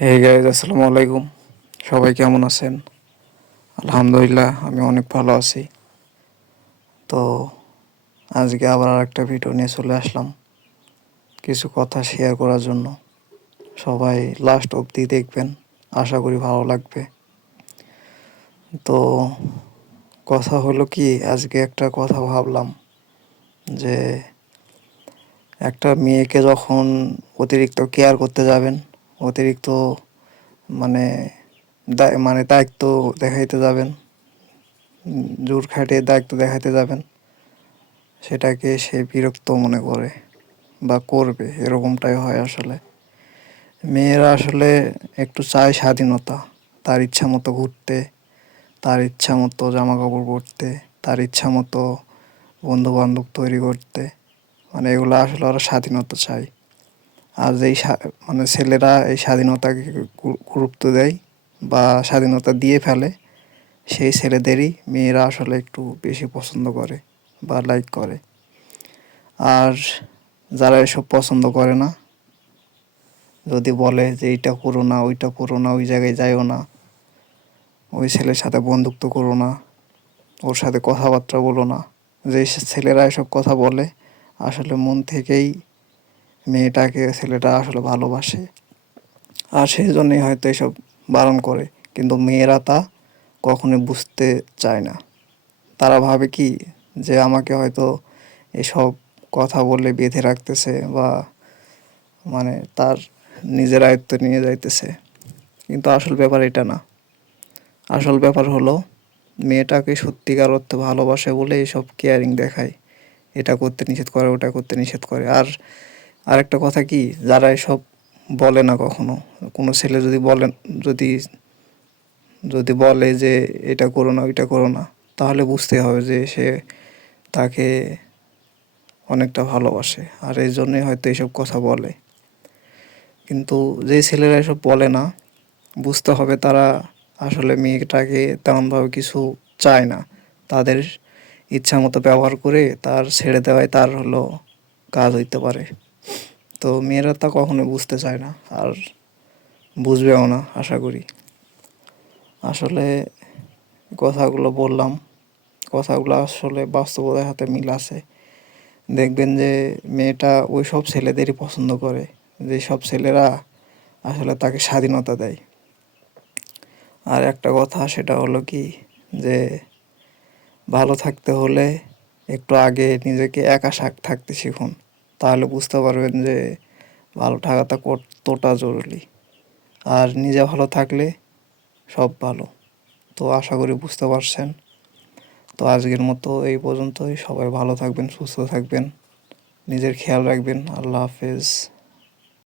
Hey guys, আসসালামু আলাইকুম। সবাই কেমন আছেন? আলহামদুলিল্লাহ, আমি অনেক ভালো আছি। তো আজকে আবার একটা ভিডিও নিয়ে চলে আসলাম কিছু কথা শেয়ার করার জন্য। সবাই লাস্ট অবধি দেখবেন, আশা করি ভালো লাগবে। তো কথা হলো কি, আজকে একটা কথা ভাবলাম যে একটা মেয়েকে যখন অতিরিক্ত কেয়ার করতে যাবেন, অতিরিক্ত মানে দায়িত্ব দেখাইতে যাবেন, জোর খাটিয়ে দায়িত্ব দেখাতে যাবেন, সেটাকে সে বিরক্ত মনে করে বা করবে, এরকমটাই হয় আসলে। মেয়েরা আসলে একটু চায় স্বাধীনতা, তার ইচ্ছা মতো ঘুরতে, তার ইচ্ছা মতো জামা কাপড় পরতে, তার ইচ্ছা মতো বন্ধু বান্ধব তৈরি করতে, মানে এগুলো আসলে ওরা স্বাধীনতা চায়। আর যেই ছেলেরা এই স্বাধীনতাকে গুরুত্ব দেয় বা স্বাধীনতা দিয়ে ফেলে, সেই ছেলেদেরই মেয়েরা আসলে একটু বেশি পছন্দ করে বা লাইক করে। আর যারা এসব পছন্দ করে না, যদি বলে যে এইটা করো না, ওইটা করো না, ওই জায়গায় যাইও না, ওই ছেলের সাথে বন্ধুত্ব করো না, ওর সাথে কথাবার্তা বলো না, যে ছেলেরা এসব কথা বলে আসলে মন থেকেই ছেলেটা আসলে ভালোবাসে, আর সেই জন্যই হয়তো এসব বারণ করে। কিন্তু মেয়েরা তা কখনোই বুঝতে চায় না। তারা ভাবে কি, যে আমাকে হয়তো এসব কথা বলে বেঁধে রাখতেছে বা তার নিজের আয়ত্তে নিয়ে যাইতেছে। কিন্তু আসল ব্যাপার এটা না। আসল ব্যাপার হলো, মেয়েটাকে সত্যিকার অর্থে ভালোবাসে বলে এইসব কেয়ারিং দেখায়, এটা করতে নিষেধ করে, ওটা করতে নিষেধ করে। আর আরেকটা কথা কি, যারা এসব বলে না কখনো, কোনো ছেলে যদি যদি বলে যে এটা করো না, ওইটা করো না, তাহলে বুঝতে হবে যে সে তাকে অনেকটা ভালোবাসে, আর এই জন্যই হয়তো এইসব কথা বলে। কিন্তু যেই ছেলেরা এসব বলে না, বুঝতে হবে তারা আসলে মেয়েটাকে তেমনভাবে কিছু চায় না। তাদের ইচ্ছা মতো ব্যবহার করে তার ছেড়ে দেওয়াই তার কাজ হইতে পারে। তো মেয়েরা তা কখনোই বুঝতে চায় না, আর বুঝবেও না আশা করি। আসলে কথাগুলো বললাম, কথাগুলো আসলে বাস্তবতার সাথে মিল আছে। দেখবেন যে মেয়েটা ওই সব ছেলেদেরই পছন্দ করে, যে সব ছেলেরা আসলে তাকে স্বাধীনতা দেয়। আর একটা কথা, সেটা হলো কি, যে ভালো থাকতে হলে একটু আগে নিজেকে একা থাকতে শিখুন, তাহলে বুঝতে পারবেন যে ভালো থাকাটা কতটা জরুরি। আর নিজে ভালো থাকলে সব ভালো। তো আশা করি বুঝতে পারছেন। তো আজকের মতো এই পর্যন্তই। সবাই ভালো থাকবেন, সুস্থ থাকবেন, নিজের খেয়াল রাখবেন। আল্লাহ হাফেজ।